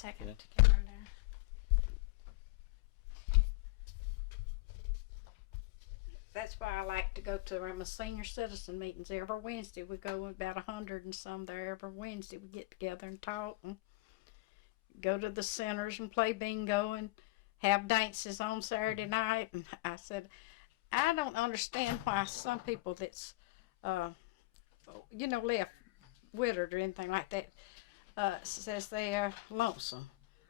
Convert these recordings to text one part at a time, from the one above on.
second Yeah. to get under. That's why I like to go to my senior citizen meetings every Wednesday. We go about 100 and some there every Wednesday. We get together and talk and go to the centers and play bingo and have dances on Saturday night. And I said, I don't understand why some people that's, left widowed or anything like that, says they are lonesome.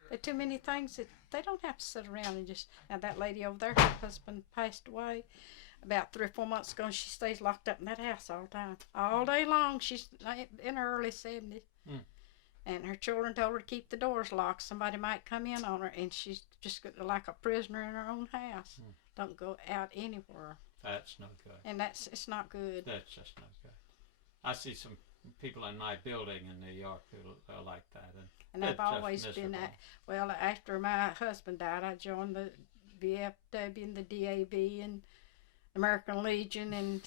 There are too many things that they don't have to sit around and just. Now that lady over there, her husband passed away about 3 or 4 months ago, and she stays locked up in that house all the time, all day long. She's in her early 70s, and her children told her to keep the doors locked. Somebody might come in on her, and she's just like a prisoner in her own house. Don't go out anywhere. That's no good. And it's not good. That's just no good. I see some people in my building in New York who are like that, and I've always been that. Well, after my husband died, I joined the VFW and the DAB and American Legion and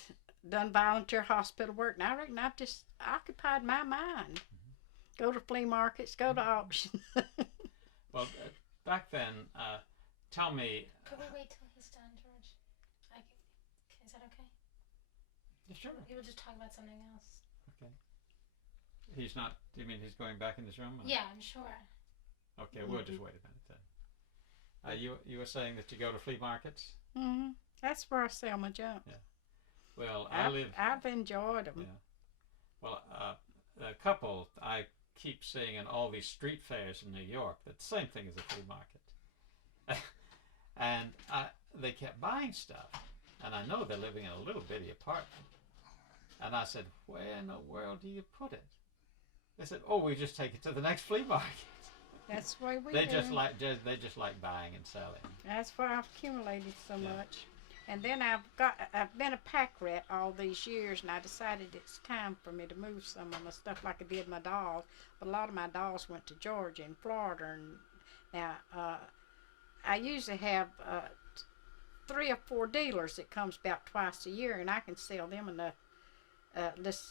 done volunteer hospital work. And I reckon I've just occupied my mind. Go to flea markets, go to auctions. Well, back then, tell me. Could we wait till he's done, George? Is that okay? Yeah, sure. We were just talking about something else. Okay. He's not. Do you mean he's going back in his room? Or? Yeah, I'm sure. Okay, we'll just wait a minute then. You were saying that you go to flea markets? Mm-hmm. That's where I sell my junk. Yeah. Well, I've enjoyed them. Yeah. Well, a couple I keep seeing in all these street fairs in New York. That's the same thing as a flea market. And they kept buying stuff, and I know they're living in a little bitty apartment. And I said, where in the world do you put it? They said, oh, we just take it to the next flea market. That's the way we They do. they just like buying and selling. That's why I've accumulated so much. And then I've been a pack rat all these years, and I decided it's time for me to move some of my stuff like I did my dolls. But a lot of my dolls went to Georgia and Florida, and now I usually have 3 or 4 dealers that comes about twice a year, and I can sell them enough. Just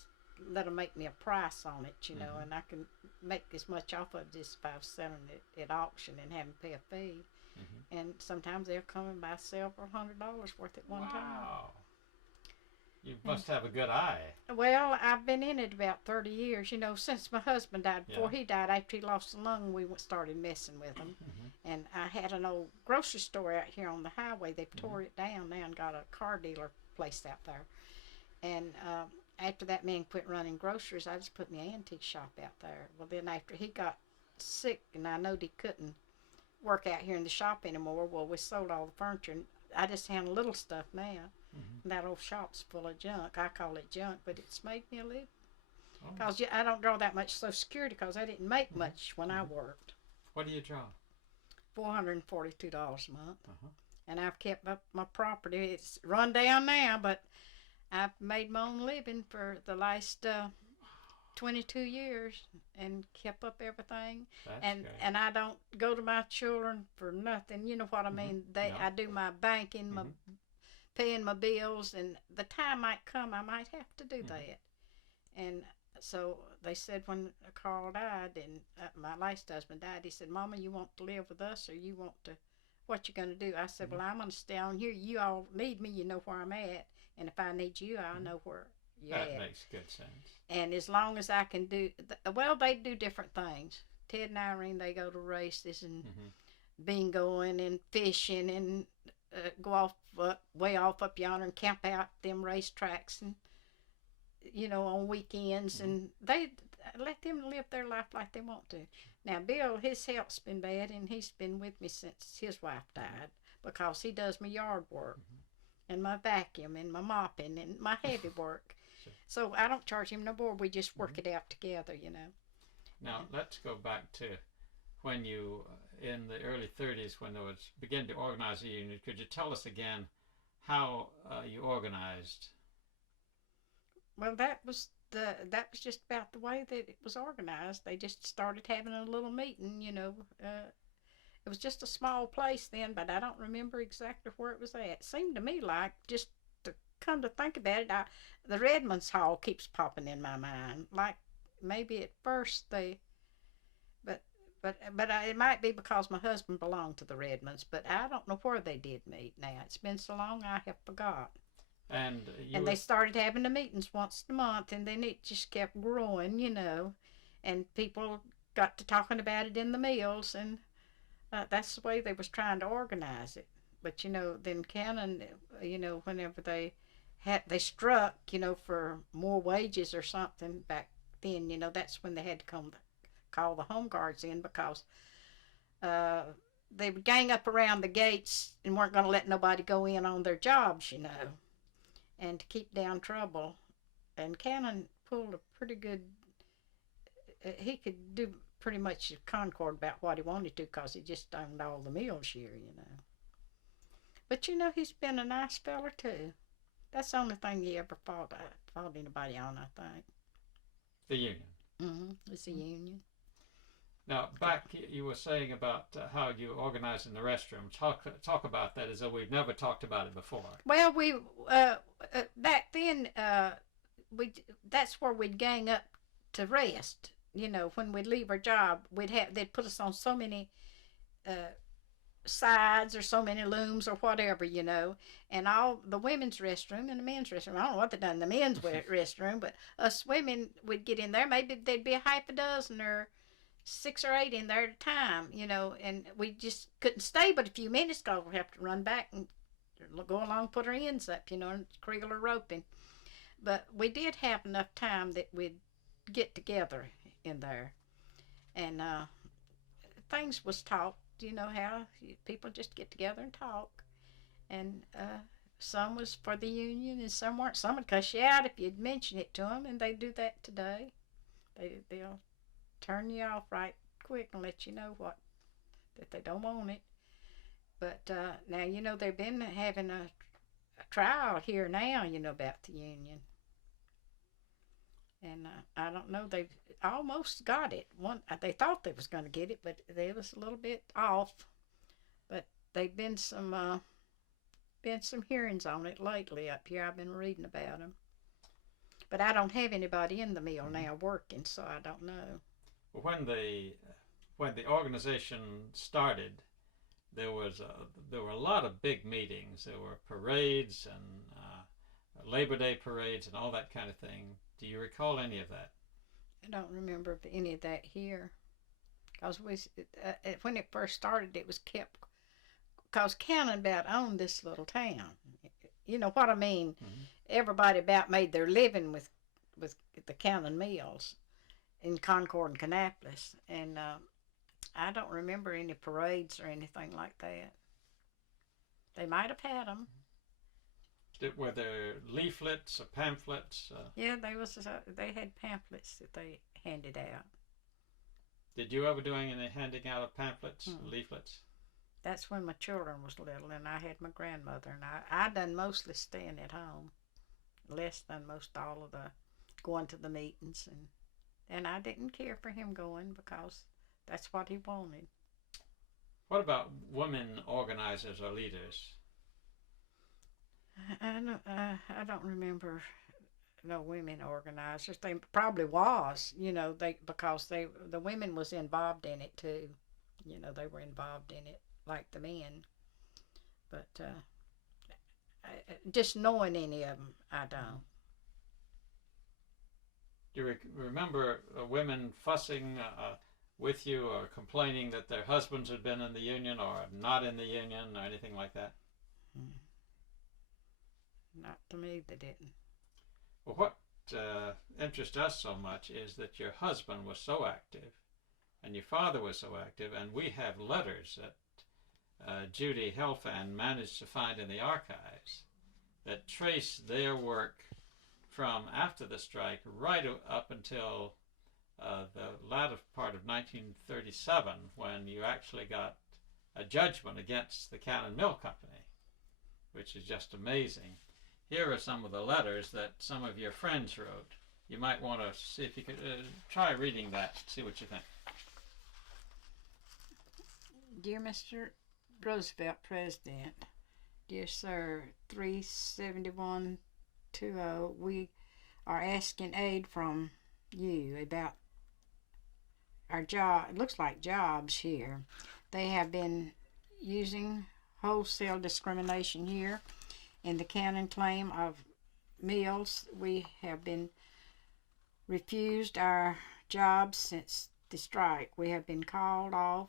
let them make me a price on it, and I can make as much off of this if I was selling it at auction and having to pay a fee. And sometimes they'll come and buy several $100s worth at one time. Wow. You must have a good eye. Well, I've been in it about 30 years, since my husband died. Before he died, after he lost a lung, we started messing with him. And I had an old grocery store out here on the highway. They tore it down now and got a car dealer place out there. And after that man quit running groceries, I just put my antique shop out there. Well, then after he got sick and I knowed he couldn't work out here in the shop anymore, well, we sold all the furniture, and I just handle little stuff now. And that old shop's full of junk. I call it junk, but it's made me a living. Because I don't draw that much Social Security because I didn't make much when I worked. What do you draw? $442 a month. And I've kept up my property. It's run down now, but I've made my own living for the last 22 years and kept up everything. That's great. And I don't go to my children for nothing. You know what I mean? I do my banking, my paying my bills, and the time might come I might have to do that. And so they said when Carl died and my last husband died, he said, Mama, you want to live with us or you want to, what you going to do? I said, well, I'm going to stay on here. You all need me, you know where I'm at. And if I need you, I know where you're at. That makes good sense. And as long as I can do, well, they do different things. Ted and Irene, they go to races and bingoing and fishing and go off way off up yonder and camp out them racetracks and on weekends, and they let them live their life like they want to. Now Bill, his health's been bad, and he's been with me since his wife died because he does my yard work and my vacuum and my mopping and my heavy work. So I don't charge him no more. We just work it out together, Now let's go back to when you, in the early 30s, when there was began to organize a union. Could you tell us again how you organized? Well, that was just about the way that it was organized. They just started having a little meeting, It was just a small place then, but I don't remember exactly where it was at. It seemed to me like, just to come to think about it, the Redmonds Hall keeps popping in my mind. Like maybe at first but it might be because my husband belonged to the Redmonds, but I don't know where they did meet now. It's been so long I have forgot. And They started having the meetings once a month, and then it just kept growing, and people got to talking about it in the mills, and that's the way they was trying to organize it. But then Cannon, whenever they struck, for more wages or something back then, that's when they had to call the home guards in, because they would gang up around the gates and weren't going to let nobody go in on their jobs, and to keep down trouble. And Cannon pulled a pretty good. He could do pretty much concord about what he wanted to, because he just owned all the mills here, But he's been a nice feller too. That's the only thing he ever fought anybody on, I think. The Union. It's a union. Now, back you were saying about how you organize in the restroom. Talk about that as though we've never talked about it before. Well, we back then that's where we'd gang up to rest. When we'd leave our job, they'd put us on so many sides or so many looms or whatever, and all the women's restroom and the men's restroom. I don't know what they done in the men's restroom, but us women would get in there. Maybe there'd be a half a dozen or 6 or 8 in there at a time, and we just couldn't stay but a few minutes, because we'd have to run back and go along, put our ends up, and creel or roping. But we did have enough time that we'd get together in there, and things was talked, how people just get together and talk, and some was for the Union and some weren't. Some would cuss you out if you'd mention it to them, and they do that today. They'll turn you off right quick and let you know that they don't want it. But now they've been having a trial here now, about the Union, and I don't know, they've almost got it. They thought they was going to get it, but they was a little bit off. But they've been some hearings on it lately up here. I've been reading about them, but I don't have anybody in the mill now working, so I don't know. When the organization started, there were a lot of big meetings. There were parades and Labor Day parades and all that kind of thing. Do you recall any of that? I don't remember any of that here, because when it first started, it was kept, because Cannon about owned this little town. You know what I mean? Everybody about made their living with the Cannon mills in Concord and Kannapolis, and I don't remember any parades or anything like that. They might have had them. Were there leaflets or pamphlets? Yeah, they had pamphlets that they handed out. Did you ever do any handing out of pamphlets, leaflets? That's when my children was little, and I had my grandmother, and I done mostly staying at home, less than most all of the going to the meetings, and I didn't care for him going, because that's what he wanted. What about women organizers or leaders? I don't remember no women organizers. They probably was, because the women was involved in it too. They were involved in it like the men. But just knowing any of them, I don't. Do you remember women fussing with you or complaining that their husbands had been in the Union or not in the Union or anything like that? Not to me, they didn't. Well, what interests us so much is that your husband was so active and your father was so active, and we have letters that Judy Helfand managed to find in the archives that trace their work from after the strike right up until the latter part of 1937, when you actually got a judgment against the Cannon Mill Company, which is just amazing. Here are some of the letters that some of your friends wrote. You might want to see if you could try reading that, see what you think. Dear Mr. Roosevelt, President, dear Sir, 37120, we are asking aid from you about our job, it looks like jobs here. They have been using wholesale discrimination here. In the counting claim of mills, we have been refused our jobs since the strike. We have been called off.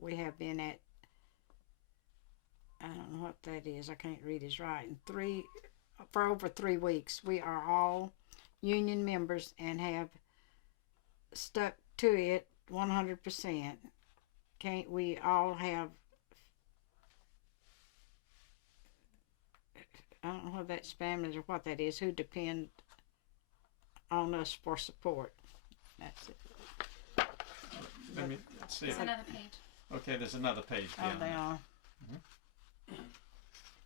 We have been at, I don't know what that is, I can't read his writing, for over 3 weeks. We are all union members and have stuck to it 100%. Can't we all have, I don't know what that's families or what that is, who depend on us for support. That's it. Let's see. There's another page. Okay, there's another page Oh, beyond they that. are.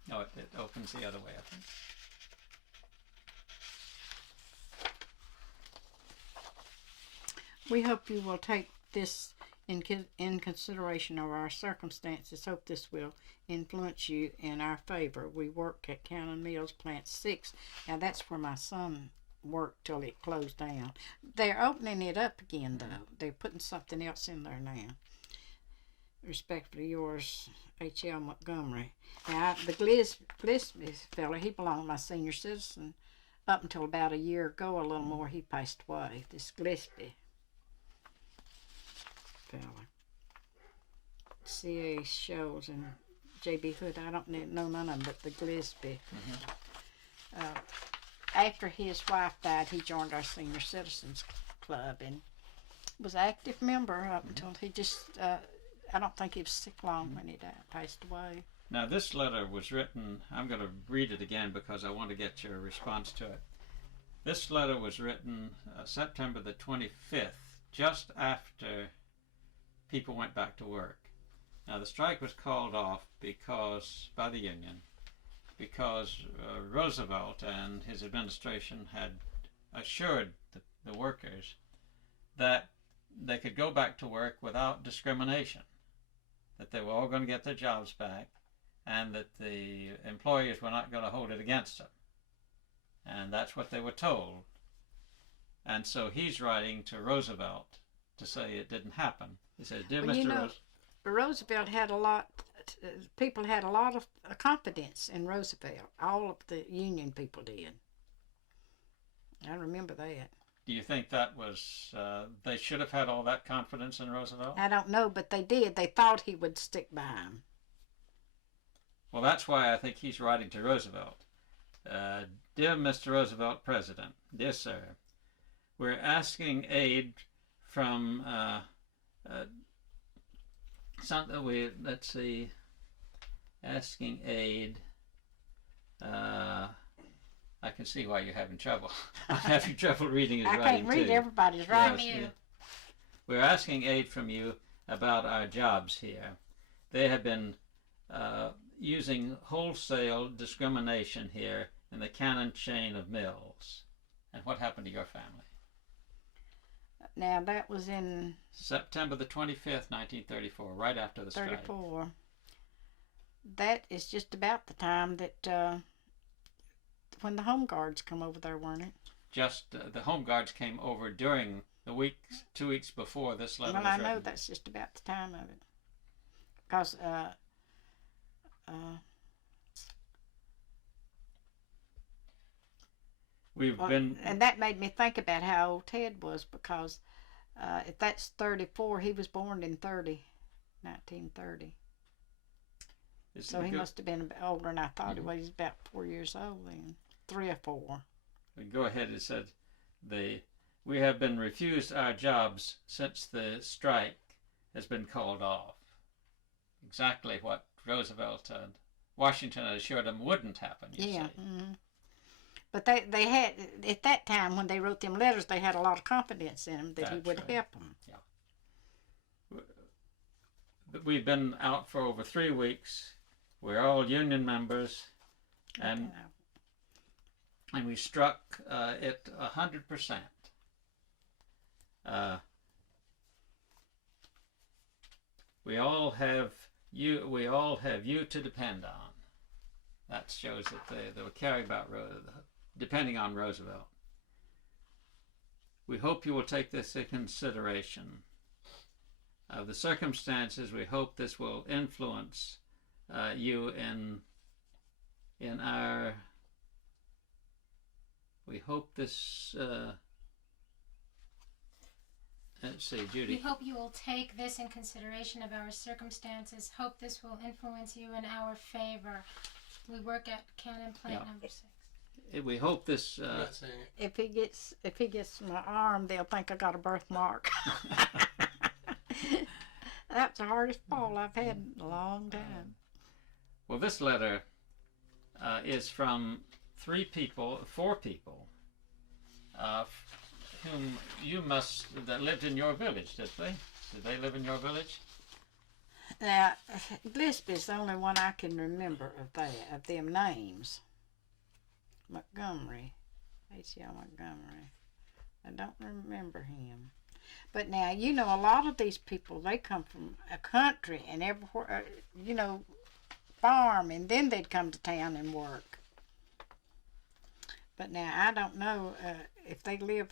No, it opens the other way, I think. We hope you will take this in consideration of our circumstances. Hope this will influence you in our favor. We work at County Mills Plant 6. Now that's where my son worked till it closed down. They're opening it up again though. They're putting something else in there now. Respectfully yours, H.L. Montgomery. Now the Gillespie fella, he belonged to my senior citizen up until about a year ago, a little more. He passed away. This Gillespie fella. C.A. Shoals and J.B. Hood. I don't know none of them but the Gillespie. After his wife died, he joined our senior citizens club and was an active member up until he just, I don't think he was sick long when he died, passed away. Now this letter was written, I'm going to read it again because I want to get your response to it. This letter was written September the 25th, just after people went back to work. Now the strike was called off by the union because Roosevelt and his administration had assured the workers that they could go back to work without discrimination, that they were all going to get their jobs back, and that the employers were not going to hold it against them. And that's what they were told. And so he's writing to Roosevelt to say it didn't happen. He says, "Dear Well, Mr. Roosevelt had people had a lot of confidence in Roosevelt. All of the union people did. I remember that. Do you think that was, they should have had all that confidence in Roosevelt?" I don't know, but they did. They thought he would stick by him. Well, that's why I think he's writing to Roosevelt. Dear Mr. Roosevelt, President, dear sir, we're asking aid from asking aid. I can see why you're having trouble. I'm having trouble reading his I writing can't read too. everybody's writing. Yes, you. We're asking aid from you about our jobs here. They have been using wholesale discrimination here in the Cannon chain of mills. And what happened to your family? Now that was in September the 25th, 1934, right after the strike. 34. That is just about the time that when the Home Guards come over there, weren't it? Just the Home Guards came over during the week, 2 weeks before this letter Well, was I written. know that's just about the time of it. Because and that made me think about how old Ted was, because if that's 34, he was born in 1930. So he must have been a bit older than I thought he was. He's about 4 years old then, 3 or 4. Go ahead. It said, we have been refused our jobs since the strike has been called off. Exactly what Roosevelt and Washington had assured them wouldn't happen, you say. Mm-hmm. But they had, at that time when they wrote them letters, they had a lot of confidence in him that he would help them. Yeah. We've been out for over 3 weeks. We're all union members, and we struck it 100%. We all have you to depend on. That shows that they were caring about depending on Roosevelt. We hope you will take this into consideration. of the circumstances. We hope this will influence you in our. We hope this. Let's see, Judy. We hope you will take this in consideration of our circumstances. Hope this will influence you in our favor. We work at Cannon Plant number 6. We hope this. I'm not saying it. If he gets my arm, they'll think I got a birthmark. That's the hardest fall I've had in a long time. Well, this letter is from four people, whom that lived in your village, did they? Did they live in your village? Now, Gillespie's the only one I can remember of them names. Montgomery, H.L. Montgomery. I don't remember him. But now, you know, a lot of these people, they come from a country and everywhere, you know, farm, and then they'd come to town and work. But now, I don't know if they live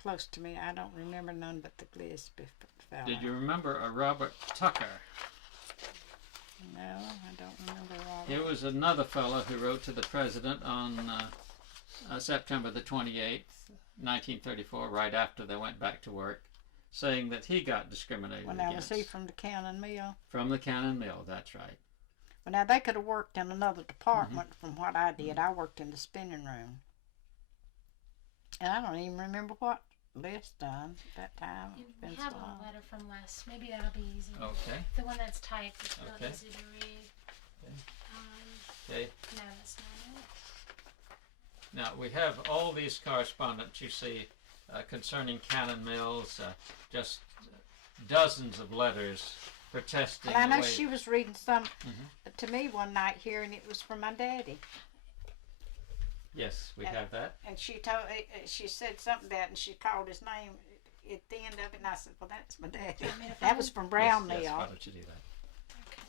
close to me. I don't remember none but the Gillespie fella. Did you remember a Robert Tucker? No, I don't remember Robert. Here was another fellow who wrote to the president on September the 28th, 1934, right after they went back to work, saying that he got discriminated Well, now, against. was he from the Cannon Mill? From the Cannon Mill, that's right. Well, now, they could have worked in another department from what I did. I worked in the spinning room. And I don't even remember what Les done at that time. It's We been have so a long. letter from Les. Maybe that'll be easy. Okay. The one that's typed. It's not Okay. easy to read. Okay. Um, Okay. no, that's not it. Now, we have all these correspondence you see concerning Cannon Mills, just dozens of letters protesting. And I know the way- she was reading some Mhm. to me one night here, and it was from my daddy. Yes, we And- have that. And she said something about, and she called his name at the end of it, and I said, "Well, that's my daddy." Do you want me to That was find- from Brown yes, Mill. why don't you do that? Okay.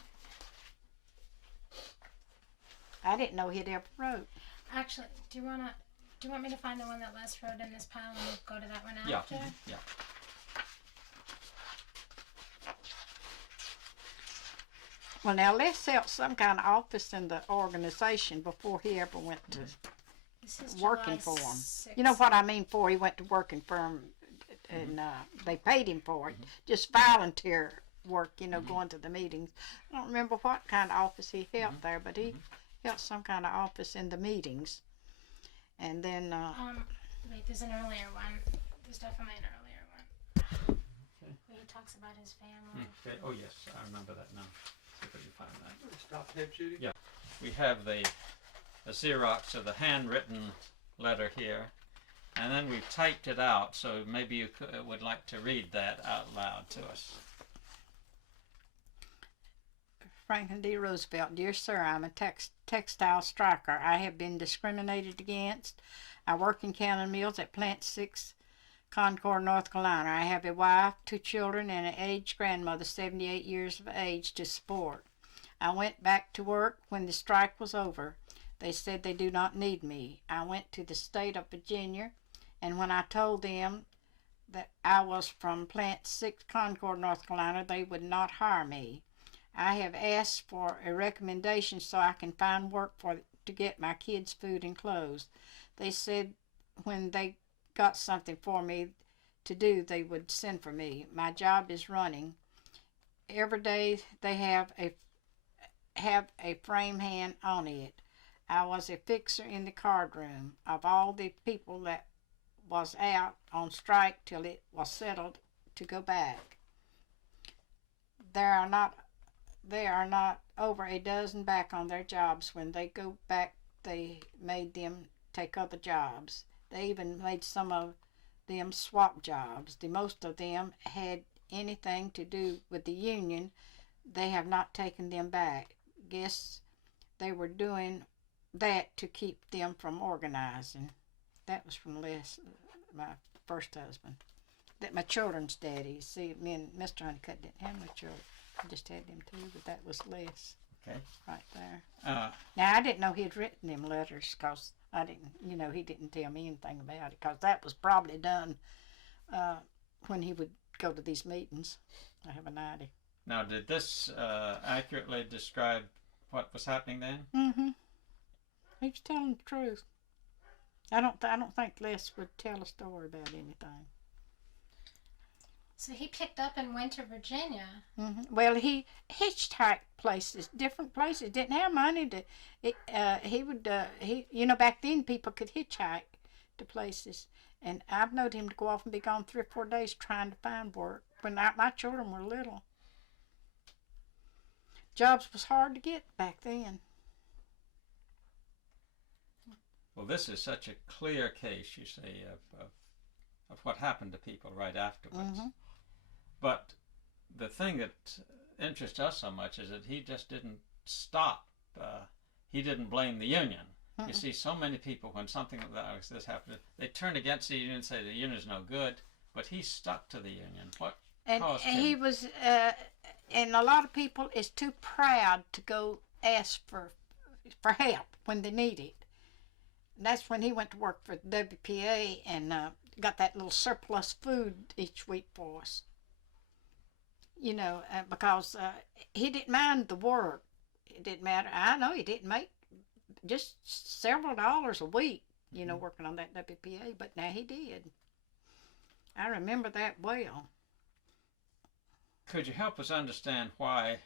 I didn't know he'd ever wrote. Actually, do you want me to find the one that Les wrote in this pile and we'll go to that one Yeah. after? Yeah. Well, now Les held some kind of office in the organization before he ever went to This is working July for him. 6th. You know what I mean? For he went to working for him, and they paid him for it. Just volunteer work, you know, going to the meetings. I don't remember what kind of office he held there, but he held some kind of office in the meetings. And then, Wait, there's an earlier one. There's definitely an earlier one. Okay. Where he talks about his family. Okay. Oh, yes, I remember that now. See if we can find that. Stop tape, Judy. Yeah. We have the Xerox of the handwritten letter here, and then we've typed it out, so maybe you would like to read that out loud to us. Franklin D. Roosevelt, dear sir, I'm a textile striker. I have been discriminated against. I work in Cannon Mills at Plant 6, Concord, North Carolina. I have a wife, 2 children, and an aged grandmother, 78 years of age, to support. I went back to work when the strike was over. They said they do not need me. I went to the state of Virginia, and when I told them that I was from Plant 6, Concord, North Carolina, they would not hire me. I have asked for a recommendation so I can find work to get my kids food and clothes. They said when they got something for me to do, they would send for me. My job is running. Every day they have a frame hand on it. I was a fixer in the card room. Of all the people that was out on strike till it was settled to go back, there are not over a dozen back on their jobs. When they go back, they made them take other jobs. They even made some of them swap jobs. The most of them had anything to do with the union. They have not taken them back. Guess they were doing that to keep them from organizing. That was from Les, my first husband. That my children's daddy. See, me and Mr. Honeycutt didn't have no children. I just had them too, but that was Les. Okay. Right there. Now, I didn't know he'd written them letters because I didn't, he didn't tell me anything about it because that was probably done when he would go to these meetings. I have an idea. Now, did this accurately describe what was happening then? Mm-hmm. He was telling the truth. I don't think Les would tell a story about anything. So he picked up and went to Virginia. Mm-hmm. Well, he hitchhiked places, different places. Didn't have money to. He would. Back then people could hitchhike to places, and I've known him to go off and be gone 3 or 4 days trying to find work when my children were little. Jobs was hard to get back then. Well, this is such a clear case, you say, of what happened to people right afterwards. Mm-hmm. But the thing that interests us so much is that he just didn't stop. He didn't blame the union. Mm-mm. You see, so many people, when something like this happened, they turn against the union and say the union's no good. But he stuck to the union. What caused him? He was, and a lot of people is too proud to go ask for help when they need it. And that's when he went to work for the WPA and got that little surplus food each week for us. Because he didn't mind the work. It didn't matter. I know he didn't make just several dollars a week, working on that WPA, but now he did. I remember that well. Could you help us understand why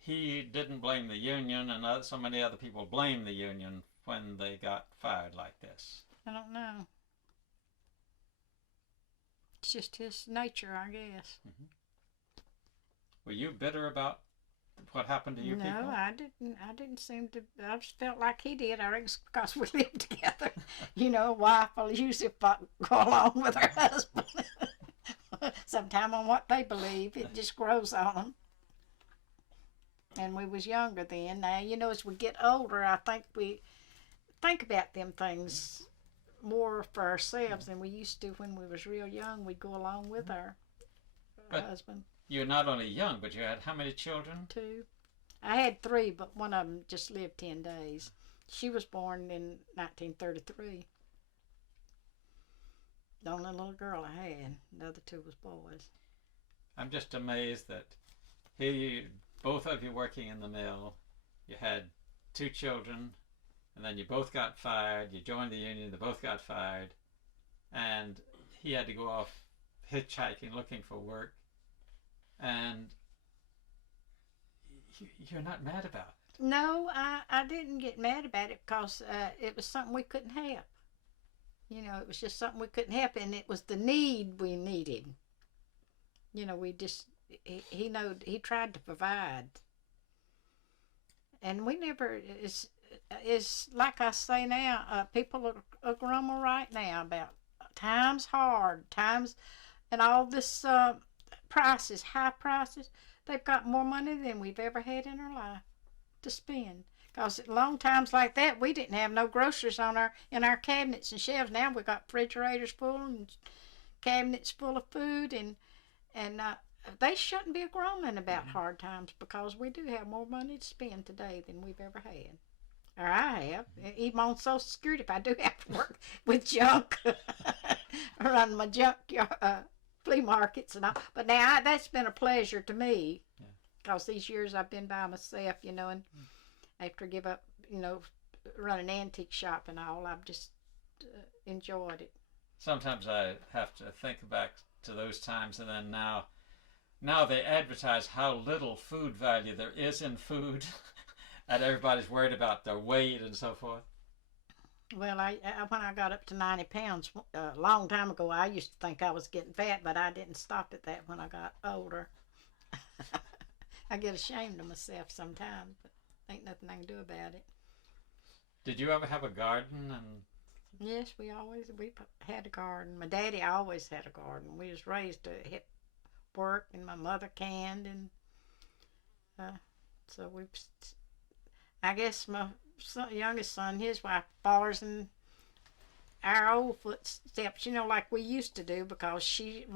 he didn't blame the union and so many other people blamed the union when they got fired like this? I don't know. It's just his nature, I guess. Mm-hmm. Were you bitter about what happened to you people? No, I didn't seem to. I just felt like he did. I reckon it's because we lived together. A wife will usually go along with her husband. Sometime on what they believe, it just grows on them. And we was younger then. Now, as we get older, I think we think about them things more for ourselves than we used to when we was real young. We'd go along with our husband. You're not only young, but you had how many children? 2. I had 3, but one of them just lived 10 days. She was born in 1933. The only little girl I had. The other 2 was boys. I'm just amazed that here both of you working in the mill, you had 2 children, and then you both got fired. You joined the union, they both got fired, and he had to go off hitchhiking looking for work. And you're not mad about it? No, I didn't get mad about it because it was something we couldn't help. It was just something we couldn't help, and it was the need we needed. We just, he tried to provide. And we never, it's like I say now, people are grumble right now about times hard, times, and all this prices, high prices. They've got more money than we've ever had in our life to spend. Because at long times like that, we didn't have no groceries in our cabinets and shelves. Now we got refrigerators full and cabinets full of food, and they shouldn't be a grumbling about hard times because we do have more money to spend today than we've ever had. Or I have. Even on Social Security, if I do have to work with junk, run my junk flea markets and all. But now that's been a pleasure to me because these years I've been by myself, and after I give up, running an antique shop and all, I've just enjoyed it. Sometimes I have to think back to those times, and then now they advertise how little food value there is in food, and everybody's worried about their weight and so forth. Well, when I got up to 90 pounds a long time ago, I used to think I was getting fat, but I didn't stop at that when I got older. I get ashamed of myself sometimes, but ain't nothing I can do about it. Did you ever have a garden? And yes, we had a garden. My daddy always had a garden. We was raised to hit work, and my mother canned, and so I guess my youngest son, his wife, follows in our old footsteps, like we used to do, because she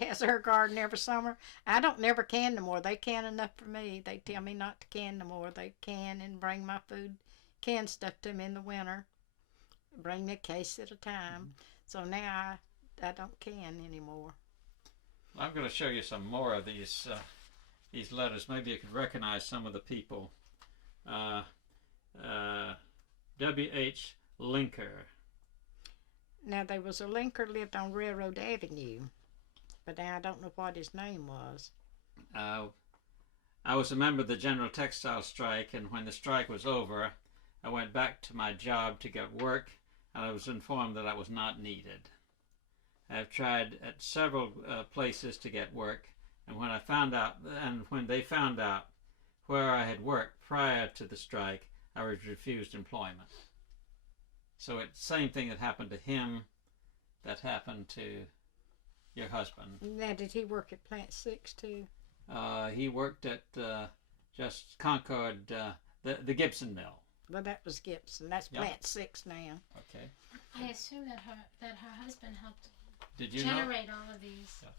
has her garden every summer. I don't never can no more. They can enough for me. They tell me not to can no more. They can and bring my food, canned stuff to me in the winter. Bring me a case at a time. So now I don't can anymore. I'm going to show you some more of these letters. Maybe you could recognize some of the people. W.H. Linker. Now, there was a linker lived on Railroad Avenue, but now I don't know what his name was. I was a member of the General Textile Strike, and when the strike was over, I went back to my job to get work, and I was informed that I was not needed. I have tried at several places to get work, and when they found out where I had worked prior to the strike, I was refused employment. So it's the same thing that happened to him that happened to your husband. Now, did he work at Plant 6 too? He worked at just Concord, the Gibson Mill. Well, that was Gibson. That's Yep. Plant 6 now. Okay. I assume that her husband helped Did you generate all of these. Yes.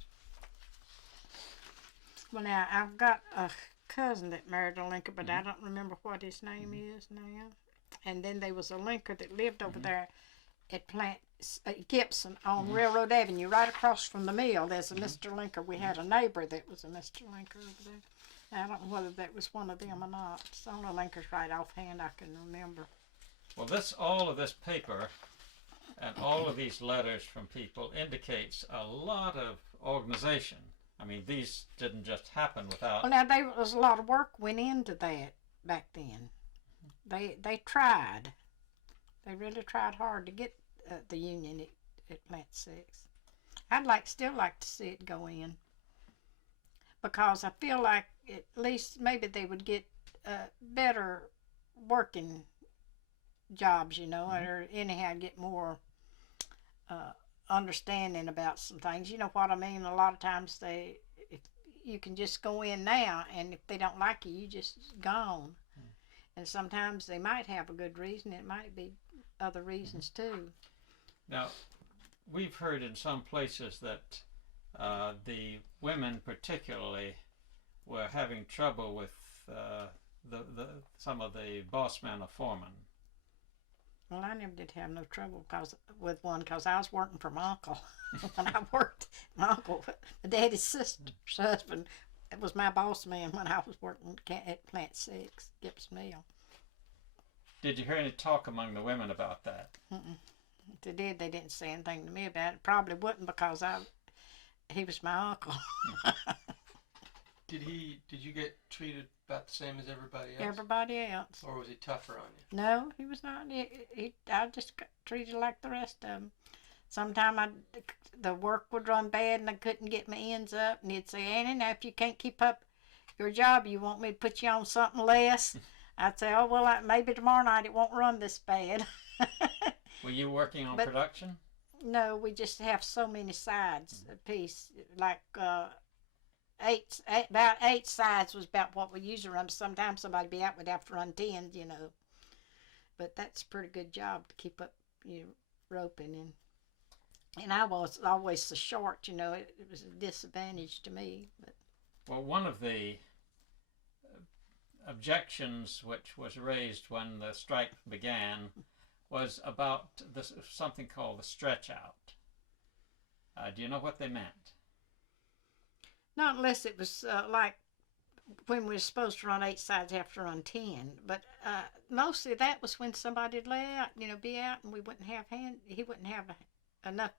Well, now, I've got a cousin that married a linker, but I don't remember what his name is now. And then there was a linker that lived over there at Plant Gibson on Railroad Avenue, right across from the mill. There's a Mr. Linker. We had a neighbor that was a Mr. Linker over there. I don't know whether that was one of them or not. It's the only linkers right offhand I can remember. Well, all of this paper and all of these letters from people indicates a lot of organization. I mean, these didn't just happen without... Well, now, there was a lot of work went into that back then. They tried. They really tried hard to get the union at Plant 6. I'd still like to see it go in, because I feel like at least maybe they would get better working jobs, or anyhow get more understanding about some things. You know what I mean? A lot of times you can just go in now, and if they don't like you, you just gone. And sometimes they might have a good reason. It might be other reasons too. Now, we've heard in some places that the women particularly were having trouble with some of the boss men or foremen. Well, I never did have no trouble with one, because I was working for my uncle. When I worked, my uncle, my daddy's sister's husband, it was my boss man when I was working at Plant 6, Gibson Mill. Did you hear any talk among the women about that? Mm-mm. If they did, they didn't say anything to me about it. Probably wouldn't, because he was my uncle. Did you get treated about the same as everybody else? Everybody else. Or was he tougher on you? No, he was not. I just got treated like the rest of them. Sometimes the work would run bad and I couldn't get my ends up, and he'd say, "Annie, now if you can't keep up your job, you want me to put you on something less?" I'd say, "Oh, well, maybe tomorrow night it won't run this bad." Were you working on production? No, we just have so many sides a piece. Like about 8 sides was about what we usually run. Sometimes somebody'd be out, we'd have to run 10, But that's a pretty good job to keep up roping. And I was always so short, it was a disadvantage to me. But. Well, one of the objections which was raised when the strike began was about something called the stretch out. Do you know what they meant? Not unless it was like when we were supposed to run 8 sides, have to run 10. But mostly that was when somebody'd lay out, be out, and he wouldn't have enough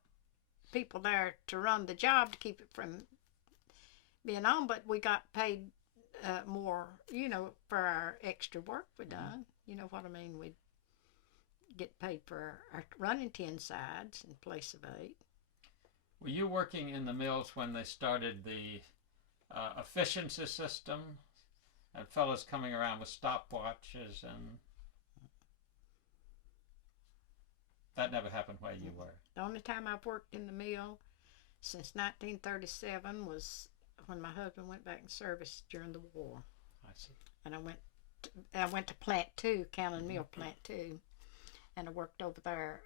people there to run the job to keep it from being on. But we got paid more, for our extra work we done. You know what I mean? We'd get paid for our running 10 sides in place of 8. Were you working in the mills when they started the efficiency system and fellas coming around with stopwatches, and that never happened where you were? The only time I've worked in the mill since 1937 was when my husband went back in service during the war. I see. And I went to Plant 2, Cannon Mill Plant 2, and I worked over there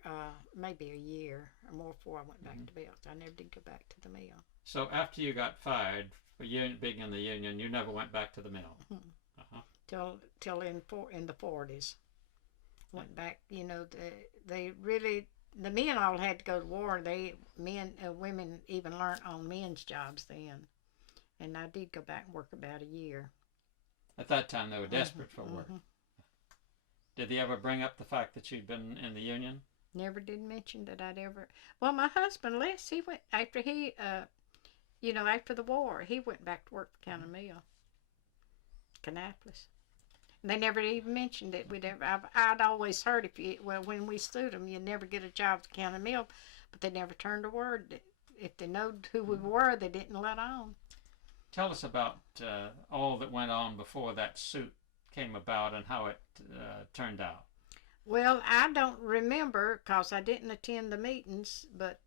maybe a year or more before I went back to the mill. I never did go back to the mill. So after you got fired for being in the union, you never went back to the mill? Till in the 40s. Went back, they really the men all had to go to war. Women even learned on men's jobs then. And I did go back and work about a year. At that time, they were desperate for work. Did they ever bring up the fact that you'd been in the Union? Never did mention that I'd ever. Well, my husband, Les, he went after after the war, he went back to work for County Mill, Kannapolis. They never even mentioned it. I'd always heard when we sued them, you'd never get a job at the County Mill, but they never turned a word. If they knowed who we were, they didn't let on. Tell us about all that went on before that suit came about and how it turned out. Well, I don't remember because I didn't attend the meetings, but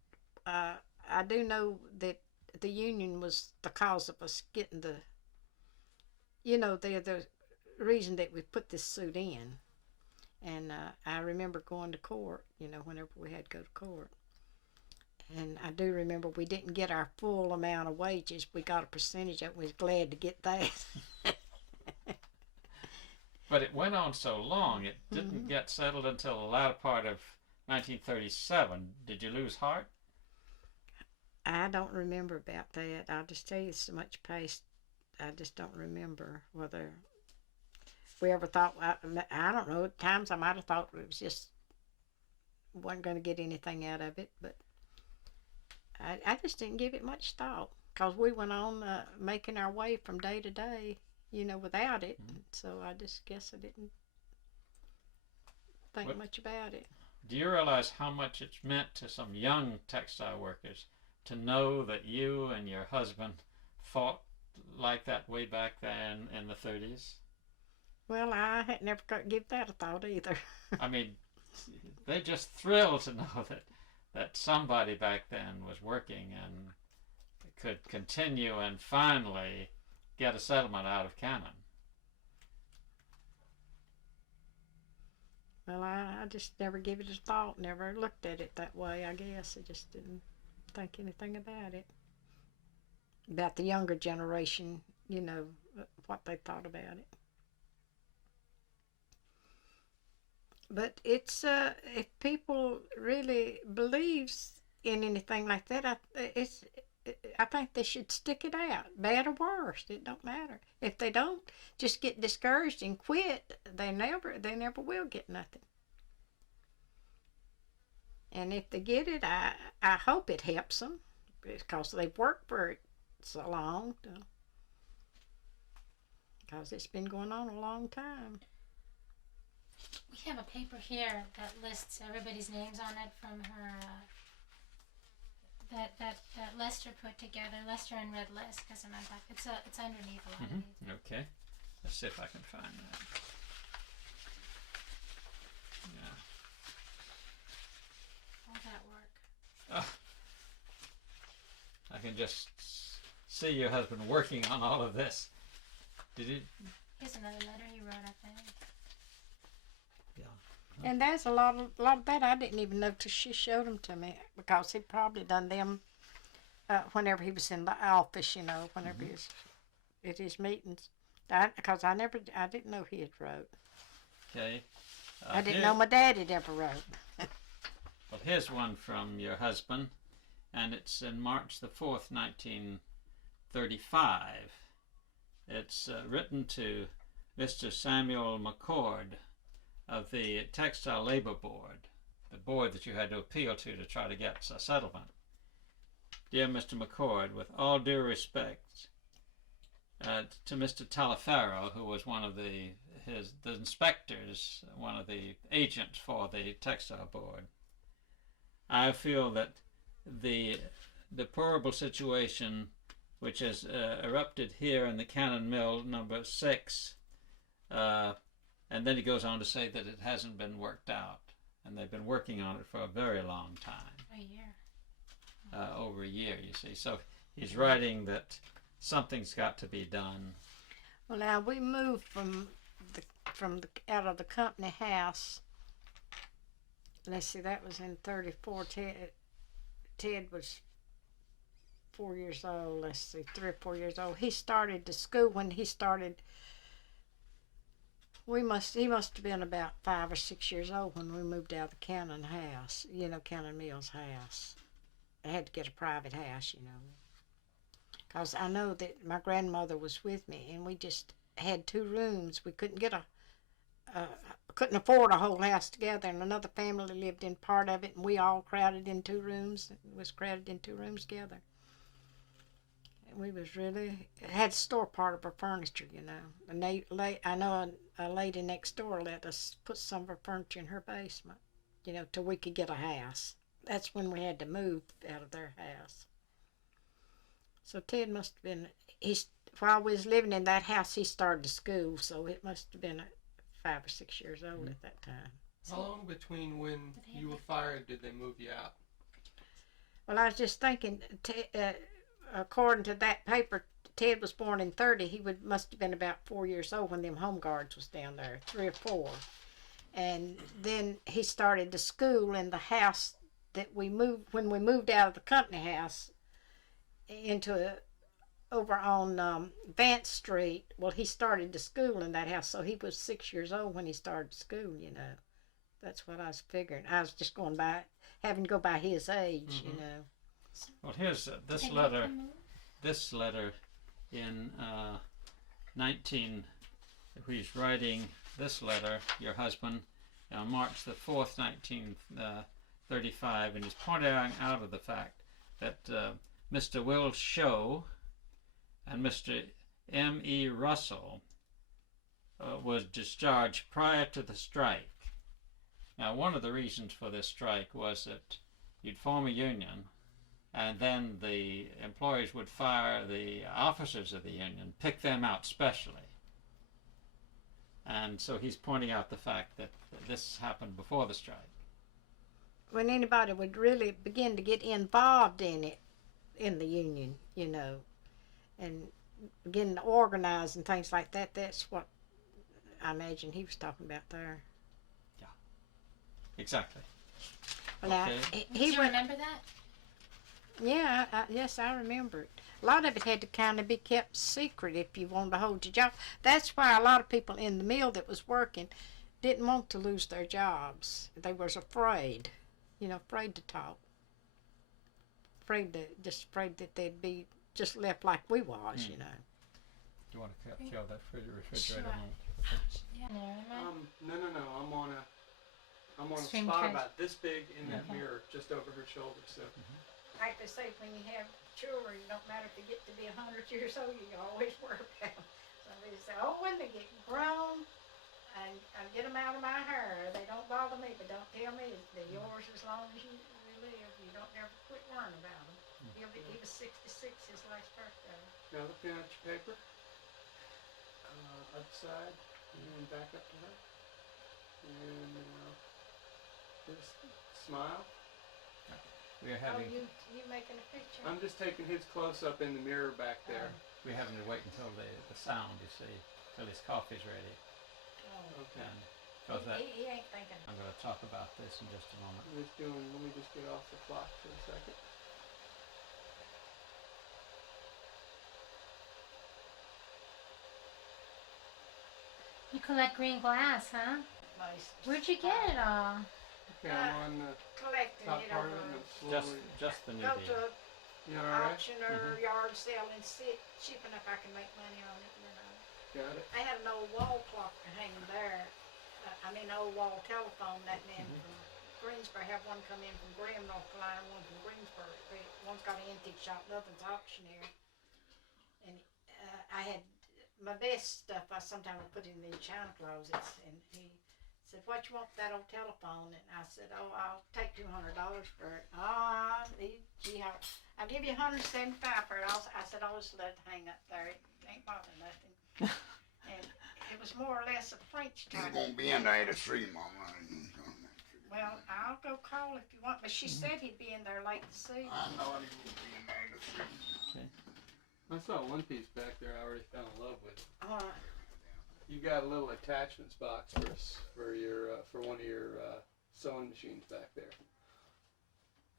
I do know that the union was the cause of us getting the reason that we put this suit in. And I remember going to court, whenever we had to go to court. And I do remember we didn't get our full amount of wages. We got a percentage of it. We was glad to get that. But it went on so long, it didn't get settled until the latter part of 1937. Did you lose heart? I don't remember about that. I'll just tell you, so much passed. I just don't remember whether we ever thought. I don't know. At times I might have thought it was just wasn't going to get anything out of it, but I just didn't give it much thought because we went on making our way from day to day, without it. So I just guess I didn't think much about it. Do you realize how much it's meant to some young textile workers to know that you and your husband fought like that way back then in the 30s? Well, I had never give that a thought either. I mean, they're just thrilled to know that somebody back then was working and could continue and finally get a settlement out of Cannon. Well, I just never give it a thought, never looked at it that way, I guess. I just didn't think anything about it. About the younger generation, what they thought about it. But it's, if people really believes in anything like that, I think they should stick it out, bad or worse. It don't matter. If they don't, just get discouraged and quit. They never will get nothing. And if they get it, I hope it helps them because they've worked for it so long. Because it's been going on a long time. We have a paper here that lists everybody's names on it from her. That Lester put together, Lester and Red List, because it's underneath a lot of these. Okay, let's see if I can find that. Yeah. All that work. I can just see your husband working on all of this. Did he? Here's another letter he wrote, I think. Yeah. And there's a lot of that I didn't even know till she showed them to me because he'd probably done them whenever he was in the office, whenever he was at his meetings. Because I didn't know he had wrote. Okay. I didn't know my dad had ever wrote. Well, here's one from your husband, and it's in March the 4th, 1935. It's written to Mr. Samuel McCord of the Textile Labor Board, the board that you had to appeal to try to get a settlement. Dear Mr. McCord, with all due respect to Mr. Talaferro, who was one of the inspectors, one of the agents for the Textile Board, I feel that the deplorable situation which has erupted here in the Cannon Mill number 6, and then he goes on to say that it hasn't been worked out, and they've been working on it for a very long time. A year. Over a year, you see. So he's writing that something's got to be done. Well, now we moved out of the company house. Let's see, that was in 34. Ted was 4 years old. Let's see, 3 or 4 years old. He started to school when he started He must have been about 5 or 6 years old when we moved out of the Cannon house. You know, Cannon Mills house. I had to get a private house, you know. Because I know that my grandmother was with me, and we just had 2 rooms. We couldn't get couldn't afford a whole house together, and another family lived in part of it, and we all crowded in 2 rooms. It was crowded in 2 rooms together. And we was really had to store part of our furniture, you know. And I know a lady next door let us put some of our furniture in her basement, you know, till we could get a house. That's when we had to move out of their house. So Ted must have been, while we was living in that house, he started school, so it must have been 5 or 6 years old at that time. How long between when you were fired did they move you out? Well, I was just thinking, according to that paper, Ted was born in 30. He must have been about 4 years old when them home guards was down there, 3 or 4. And then he started the school in the house that when we moved out of the company house over on Vance Street. Well, he started the school in that house, so he was 6 years old when he started school, you know. That's what I was figuring. I was just having to go by his age, you know. Well, here's this letter in he's writing this letter, your husband, on March the 4th, 1935, and he's pointing out of the fact that Mr. Will Show and Mr. M.E. Russell was discharged prior to the strike. Now, one of the reasons for this strike was that you'd form a union, and then the employers would fire the officers of the union, pick them out specially. And so he's pointing out the fact that this happened before the strike. When anybody would really begin to get involved in it, in the union, you know, and begin to organize and things like that, that's what I imagine he was talking about there. Yeah, exactly. Well, Okay. Do you remember that? Yeah, yes, I remember it. A lot of it had to kind of be kept secret if you wanted to hold your job. That's why a lot of people in the mill that was working didn't want to lose their jobs. They was afraid, you know, afraid to talk. Afraid that they'd be just left like we was, you know. Do you want to kill that refrigerator? Sure. Yeah. No. I'm on a Extreme spot trend. about this big in that mirror, just over her shoulder. So Like they say, when you have children, it don't matter if they get to be 100 years old, you always worry about them. Somebody say, oh, when they get grown, and get them out of my hair. They don't bother me, but don't tell me they're yours as long as you live. You don't ever quit worrying about them. He was 66 his last birthday. now looking at your paper, other side, and back up to her, and just smile. We're having you making a picture? I'm just taking his close up in the mirror back there. we're having to wait until the sound, you see, till his coffee's ready. Okay. And because that, He ain't thinking. I'm going to talk about this in just a moment. Let me just get off the clock for a second. You collect green glass, huh? Where'd you get it all? Okay, I'm on the Collecting top it part over. of it and Just slowly. the new Go deal. to You an all right? auction or yard sale and shipping if I can make money on it, you know. Got it. I had an old wall clock hanging there. Old wall telephone. That man from Greensboro. I have one come in from Graham, North Carolina, one from Greensboro. One's got an antique shop, the other's auctioneer. And I had my best stuff. I sometimes would put in the china closets. And he said, "What you want for that old telephone?" And I said, "Oh, I'll take $200 for it." I'll give you $175 for it. I said, "I'll just let it hang up there. It ain't bothering nothing." And it was more or less a French You're type. gonna be in there to see Mama. Well, I'll go call if you want. But she said he'd be in there late this evening. I know he will be in there to see. I saw one piece back there I already fell in love with. Uh, You got a little attachments box for your for one of your sewing machines back there.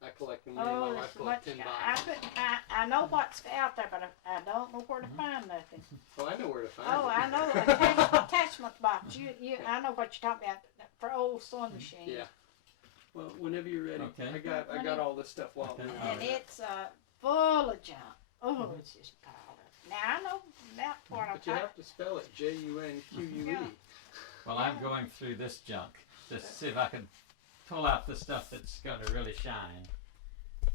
I collect them. Me and my Oh, wife there's much. collect 10 I boxes. couldn't. I know what's out there, but I don't know where to find nothing. Oh, I know where to find Oh, it. I know attachment box. I know what you're talking about for old sewing machines. Yeah. Well, whenever you're ready, Okay. I got all this stuff while Okay. And it's full of junk. Oh, it's just piled up. Now I know about what But you have to spell it Junquue. Yeah. Well, I'm going through this junk just to see if I can pull out the stuff that's going to really shine.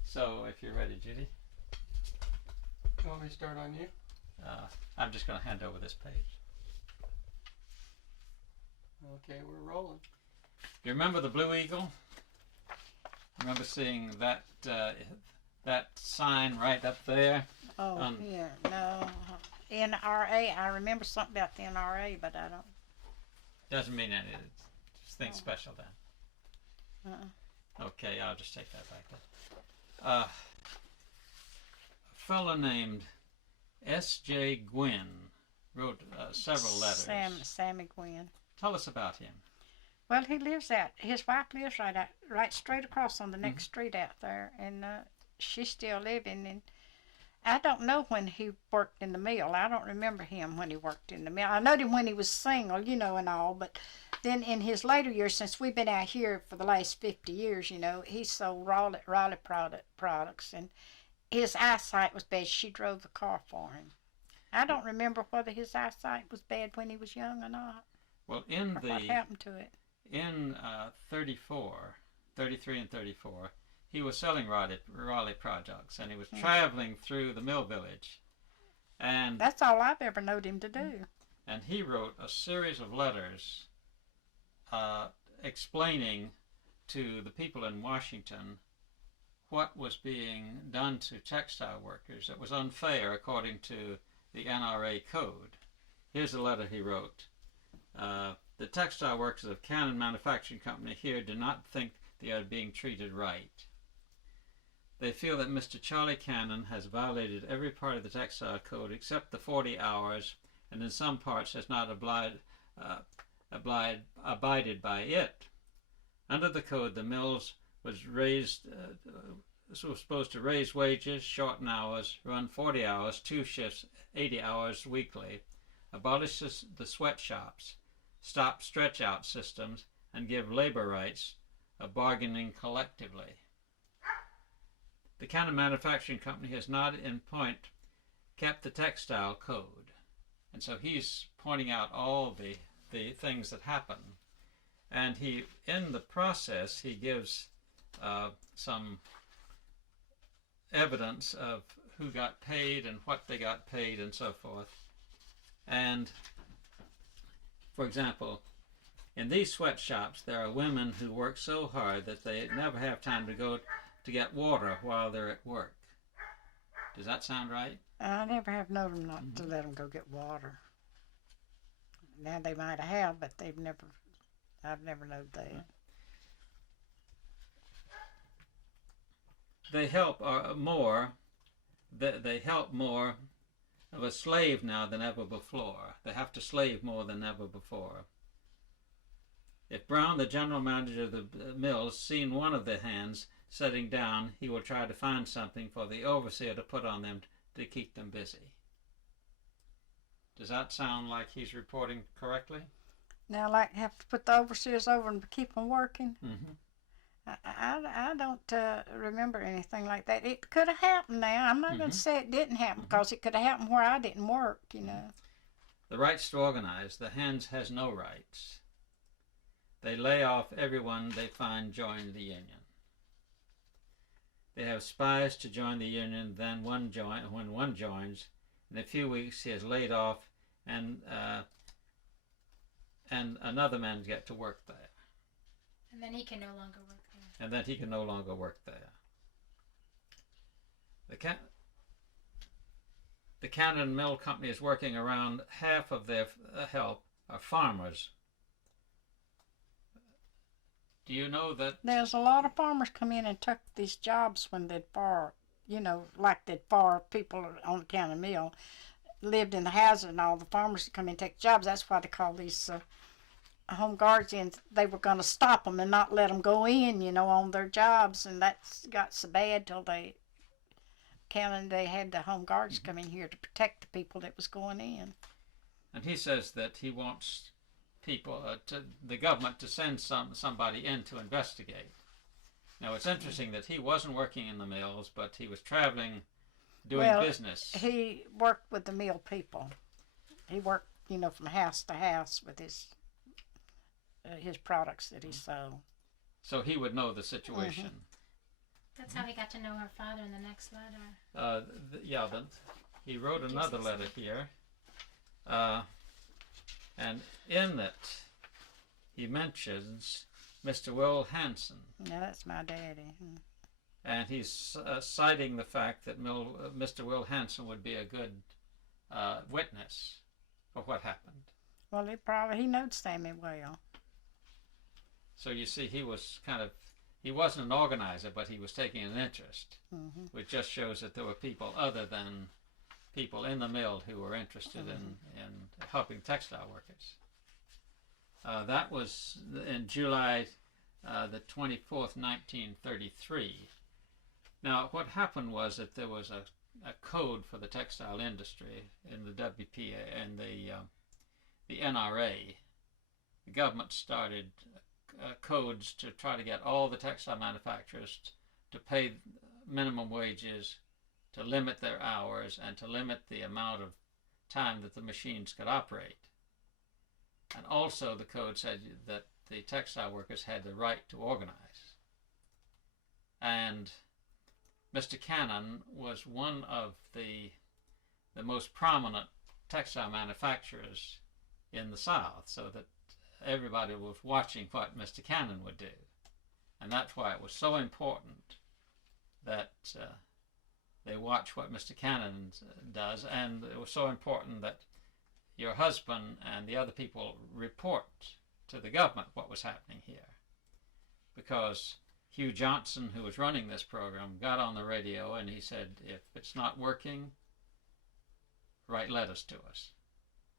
So, if you're ready, Judy, You want me to start on you? I'm just going to hand over this page. Okay, we're rolling. Do you remember the Blue Eagle? I remember seeing that that sign right up there. Oh, yeah, no. NRA. I remember something about the NRA, but I don't. Doesn't mean anything. Just think special then. Okay, I'll just take that back then. A fellow named S.J. Gwynn wrote several letters. Sammy Gwynn. Tell us about him. Well, he lives out. His wife lives right straight across on the next street out there, and she's still living. And I don't know when he worked in the mill. I don't remember him when he worked in the mill. I knowed him when he was single, you know, and all. But then in his later years, since we've been out here for the last 50 years, you know, he sold Raleigh products, and his eyesight was bad. She drove the car for him. I don't remember whether his eyesight was bad when he was young or not. Well, What happened to it? in 33 and 34, he was selling Raleigh products, and he was traveling through the mill village. And That's all I've ever known him to do. And he wrote a series of letters explaining to the people in Washington what was being done to textile workers that was unfair according to the NRA code. Here's a letter he wrote. The textile workers of Cannon Manufacturing Company here do not think they are being treated right. They feel that Mr. Charlie Cannon has violated every part of the textile code except the 40 hours, and in some parts has not abided by it. Under the code, the mills was supposed to raise wages, shorten hours, run 40 hours, 2 shifts, 80 hours weekly, abolish the sweatshops, stop stretch-out systems, and give labor rights of bargaining collectively. The Cannon Manufacturing Company has not in point kept the textile code. And so he's pointing out all the things that happen. And he, in the process, he gives some evidence of who got paid and what they got paid and so forth. And, for example, in these sweatshops, there are women who work so hard that they never have time to go to get water while they're at work. Does that sound right? I never have known them not to let them go get water. Now they might have, but I've never known that. They help more. They help more of a slave now than ever before. They have to slave more than ever before. If Brown, the general manager of the mills, seen one of the hands sitting down, he will try to find something for the overseer to put on them to keep them busy. Does that sound like he's reporting correctly? Now, like, have to put the overseers over and keep them working? Mm-hmm. I don't remember anything like that. It could have happened now. I'm not going to say it didn't happen because it could have happened where I didn't work, you know. The rights to organize. The hands has no rights. They lay off everyone they find join the union. They have spies to join the union, then when one joins, in a few weeks he is laid off and another man get to work there. And then he can no longer work there. And then he can no longer work there. The Cannon Mill Company is working around half of their help are farmers. Do you know that? There's a lot of farmers come in and took these jobs when they'd far, you know, like they'd far people on the county mill, lived in the houses and all the farmers would come in and take jobs. That's why they call these home guards in, they were going to stop them and not let them go in, on their jobs, and that got so bad till they had the home guards come in here to protect the people that was going in. And he says that he wants people, the government, to send somebody in to investigate. Now, it's interesting that he wasn't working in the mills, but he was traveling, doing business. He worked with the mill people. He worked, from house to house with his products that he sold. So he would know the situation. That's how he got to know her father in the next letter. He wrote another letter here. And in it, he mentions Mr. Will Hansen. Yeah, that's my daddy. And he's citing the fact that Mr. Will Hansen would be a good witness for what happened. Well, he knowed Sammy well. So you see, he wasn't an organizer, but he was taking an interest, which just shows that there were people other than people in the mill who were interested in helping textile workers. That was in July the 24th, 1933. Now, what happened was that there was a code for the textile industry in the WPA and the NRA. The government started codes to try to get all the textile manufacturers to pay minimum wages, to limit their hours, and to limit the amount of time that the machines could operate. And also the code said that the textile workers had the right to organize. And Mr. Cannon was one of the most prominent textile manufacturers in the South, so that everybody was watching what Mr. Cannon would do. And that's why it was so important that they watch what Mr. Cannon does, and it was so important that your husband and the other people report to the government what was happening here. Because Hugh Johnson, who was running this program, got on the radio and he said, if it's not working, write letters to us.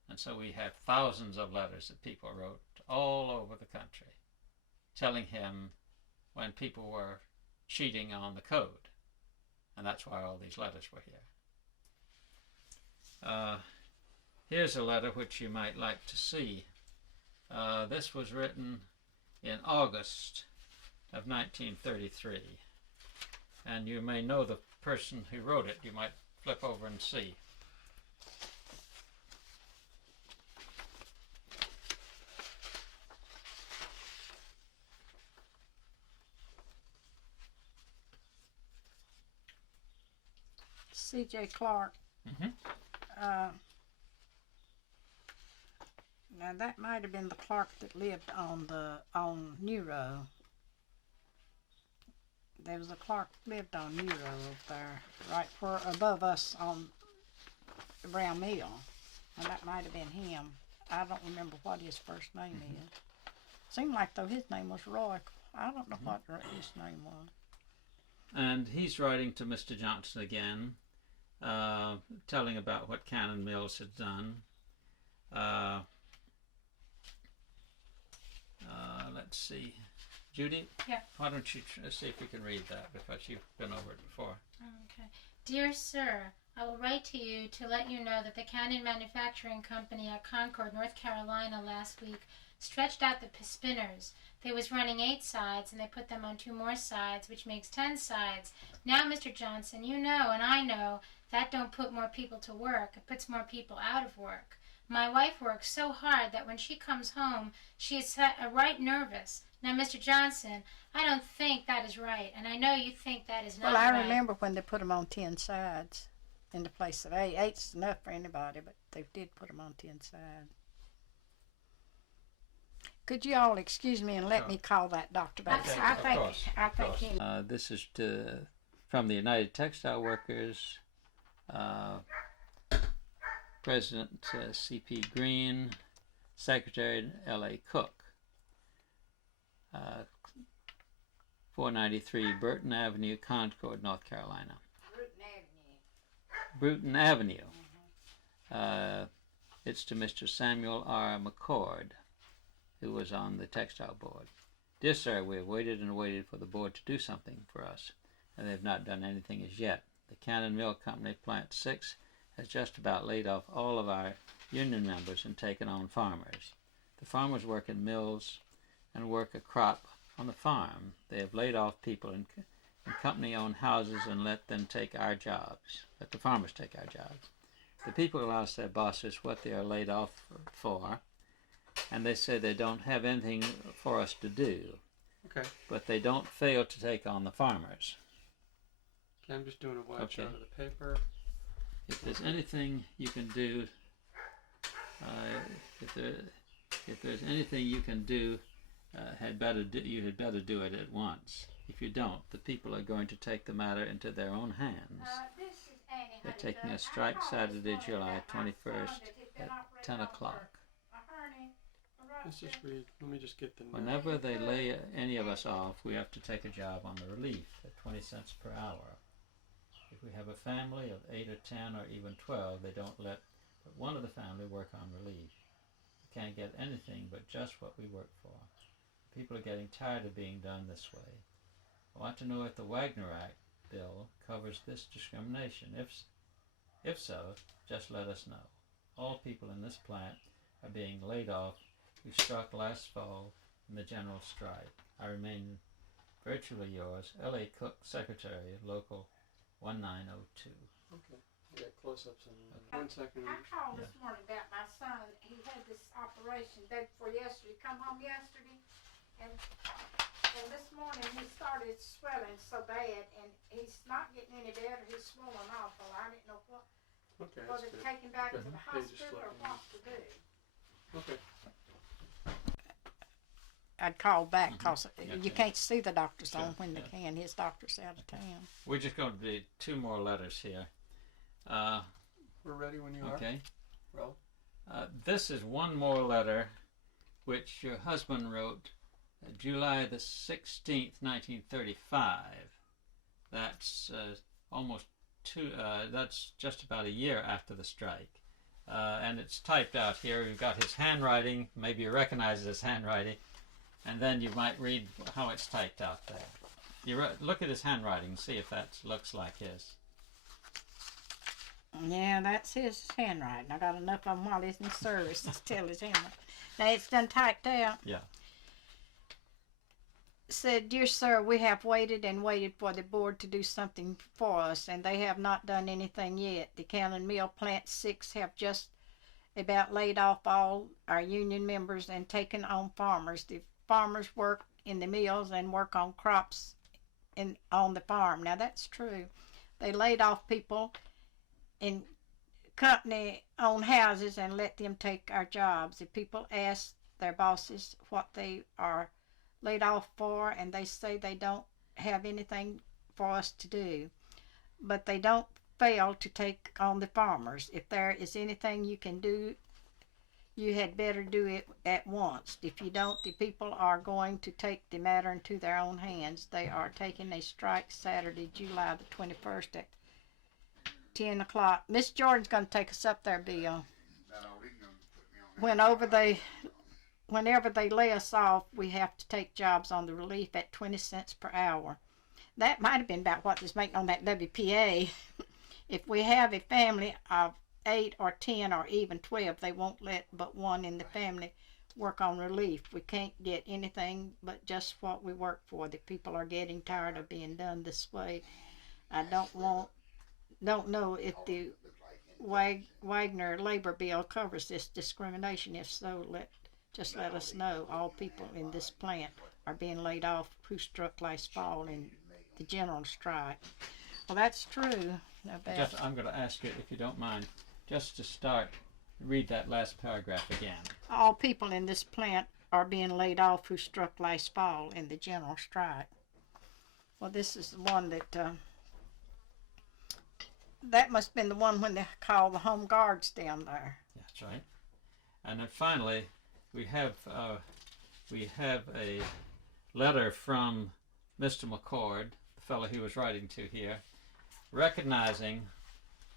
And so we have thousands of letters that people wrote all over the country telling him when people were cheating on the code. And that's why all these letters were here. Here's a letter which you might like to see. This was written in August of 1933. And you may know the person who wrote it. You might flip over and see. C.J. Clark. Now that might have been the Clark that lived on Nero. There was a Clark lived on Nero up there, right above us on the Brown Mill, and that might have been him. I don't remember what his first name is. Seemed like though his name was Roy. I don't know what his name was. And he's writing to Mr. Johnson again, telling about what Cannon Mills had done. Let's see. Judy? Yeah. Why don't you see if you can read that, because you've been over it before. Okay. Dear Sir, I will write to you to let you know that the Cannon Manufacturing Company at Concord, North Carolina last week stretched out the spinners. They was running 8 sides, and they put them on 2 more sides, which makes 10 sides. Now, Mr. Johnson, you know, and I know, that don't put more people to work. It puts more people out of work. My wife works so hard that when she comes home, she is right nervous. Now, Mr. Johnson, I don't think that is right, and I know you think that is not right. Well, I remember when they put them on 10 sides in the place of 8. 8's enough for anybody, but they did put them on 10 sides. Could you all excuse me and let me call that doctor back? Okay, I think he... This is from the United Textile Workers, President C.P. Green, Secretary L.A. Cook. 493 Burton Avenue, Concord, North Carolina. Bruton Avenue. It's to Mr. Samuel R. McCord. who was on the textile board. Dear sir, we have waited and waited for the board to do something for us, and they have not done anything as yet. The Cannon Mill Company, Plant 6, has just about laid off all of our union members and taken on farmers. The farmers work in mills and work a crop on the farm. They have laid off people in company-owned houses and let them take our jobs. Let the farmers take our jobs. The people ask their bosses what they are laid off for, and they say they don't have anything for us to do. Okay. But they don't fail to take on the farmers. Okay, I'm just doing a wide shot Okay. of the paper. If there's anything you can do, if there's anything you can do, you had better do it at once. If you don't, the people are going to take the matter into their own hands. They're taking a strike Saturday, July 21st at 10 o'clock. Let's just read. Let me just get the note. Whenever they lay any of us off, we have to take a job on the relief at 20 cents per hour. If we have a family of 8 or 10 or even 12, they don't let but one of the family work on relief. We can't get anything but just what we work for. People are getting tired of being done this way. I want to know if the Wagner Act bill covers this discrimination. If so, just let us know. All people in this plant are being laid off who struck last fall in the general strike. I remain virtually yours, L.A. Cook, Secretary, Local 1902. Okay. I got close-ups on that. 1 second. I called this morning about my son. He had this operation day before yesterday. Come home yesterday, and this morning he started swelling so bad, and he's not getting any better. He's swollen awful. I didn't know Okay, whether that's to good. take him back Okay. to the Okay, just hospital or looking. what to do. Okay. I'd call back because Okay. you can't see the doctor's Sure, on when they yeah. can. His doctor's out of town. We're just going to do 2 more letters here. We're ready when you are. Okay. Roll. This is one more letter which your husband wrote July the 16th, 1935. That's that's just about a year after the strike. And it's typed out here. You've got his handwriting. Maybe you recognize his handwriting. And then you might read how it's typed out there. Look at his handwriting and see if that looks like his. Yeah, that's his handwriting. I got enough of them while he's in service to tell his handwriting. Now it's done typed out. Yeah. Said, dear sir, we have waited and waited for the board to do something for us, and they have not done anything yet. The Cannon Mill Plant 6 have just about laid off all our union members and taken on farmers. The farmers work in the mills and work on crops on the farm. Now that's true. They laid off people in company-owned houses and let them take our jobs. The people ask their bosses what they are laid off for, and they say they don't have anything for us to do. But they don't fail to take on the farmers. If there is anything you can do, you had better do it at once. If you don't, the people are going to take the matter into their own hands. They are taking a strike Saturday, July the 21st at 10 o'clock. Miss Jordan's going to take us up there, Bill. Whenever they lay us off, we have to take jobs on the relief at 20 cents per hour. That might have been about what was making on that WPA. If we have a family of 8 or 10 or even 12, they won't let but one in the family work on relief. We can't get anything but just what we work for. The people are getting tired of being done this way. I don't know if the Wagner labor bill covers this discrimination. If so, just let us know. All people in this plant are being laid off who struck last fall in the general strike. Well, that's true. I'm going to ask you, if you don't mind, just to start, read that last paragraph again. All people in this plant are being laid off who struck last fall in the general strike. Well, this is the one that must have been the one when they called the home guards down there. That's right. And then finally, we have a letter from Mr. McCord, the fellow he was writing to here, recognizing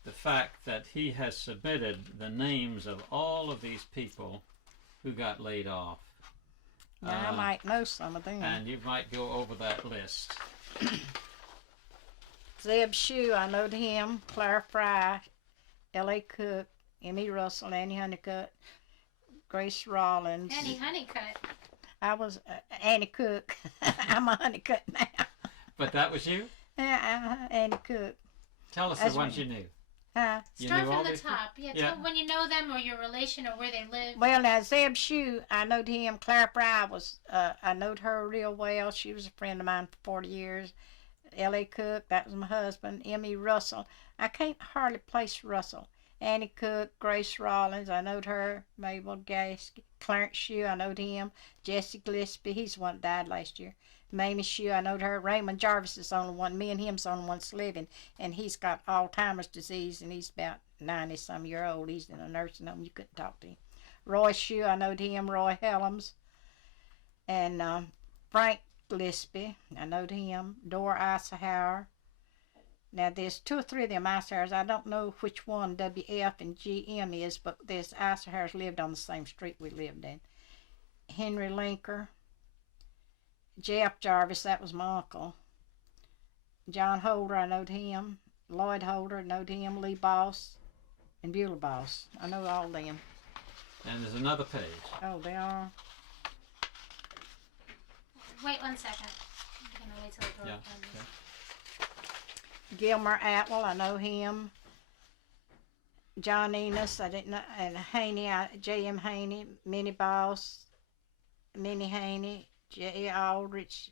the fact that he has submitted the names of all of these people who got laid off. Now, I might know some of them. And you might go over that list. Zeb Shue, I knowed him. Claire Fry, L.A. Cook, Emmy Russell, Annie Honeycutt, Grace Rollins. Annie Honeycutt. I was Annie Cook. I'm a Honeycutt now. But that was you? Annie Cook. Tell us That's the ones right. you knew. You Start knew all from the these top. Yeah, Yeah. tell when you know them or your relation or where they live. Well, now Zeb Shue, I knowed him. Claire Fry was, I knowed her real well. She was a friend of mine for 40 years. L.A. Cook, that was my husband. Emmy Russell, I can't hardly place Russell. Annie Cook, Grace Rollins, I knowed her. Mabel Gask, Clarence Shue, I knowed him. Jesse Gillespie, he's the one that died last year. Mamie Shue, I knowed her. Raymond Jarvis is the only one. Me and him's the only ones living, and he's got Alzheimer's disease, and he's about 90-some-year-old. He's in a nursing home. You couldn't talk to him. Roy Shue, I knowed him. Roy Helms, and Frank Gillespie, I knowed him. Dora Eisenhower. Now, there's 2 or 3 of them Eisenhowers. I don't know which one WF and GM is, but there's Eisenhowers lived on the same street we lived in. Henry Linker. Jeff Jarvis, that was my uncle. John Holder, I knowed him. Lloyd Holder, knowed him. Lee Boss and Beulah Boss. I know all them. And there's another page. Oh, they are? Wait 1 second. I'm gonna wait till the door Yeah. opens. Okay. Gilmer Atwell, I know him. John Enos, I didn't know. And Haney, J.M. Haney. Minnie Boss. Minnie Haney. J. Aldrich.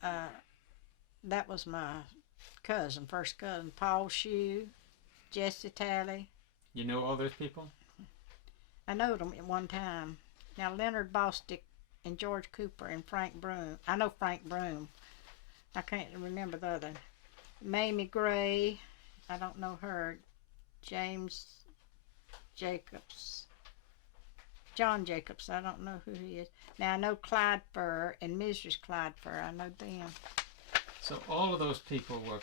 That was my cousin, first cousin. Paul Shue. Jesse Talley. You know all those people? I knowed them at one time. Now, Leonard Bostick and George Cooper and Frank Broom. I know Frank Broom. I can't remember the other. Mamie Gray. I don't know her. James Jacobs. John Jacobs. I don't know who he is. Now, I know Clyde Furr and Mrs. Clyde Furr. I know them. So all of those people were...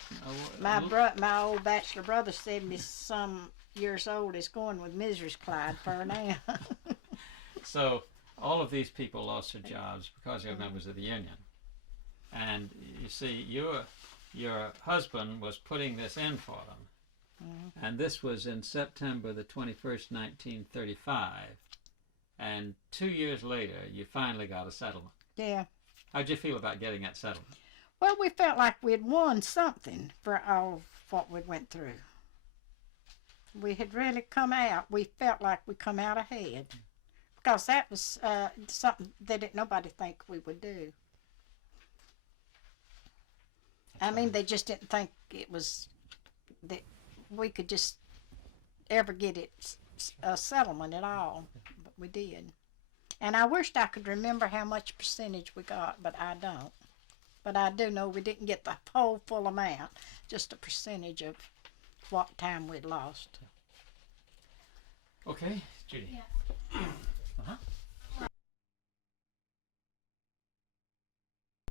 My old bachelor brother, 70-some years old, is going with Mrs. Clyde Furr now. So all of these people lost their jobs because they were members of the union. And you see, your husband was putting this in for them. Mm-hmm. And this was in September the 21st, 1935. And 2 years later, you finally got a settlement. Yeah. How'd you feel about getting that settlement? Well, we felt like we'd won something for all what we went through. We had really come out. We felt like we come out ahead. Because that was something that didn't nobody think we would do. I mean, they just didn't think it was that we could just ever get it a settlement at all, but we did. And I wished I could remember how much percentage we got, but I don't. But I do know we didn't get the whole full amount, just a percentage of what time we'd lost. Okay, Judy. Yeah.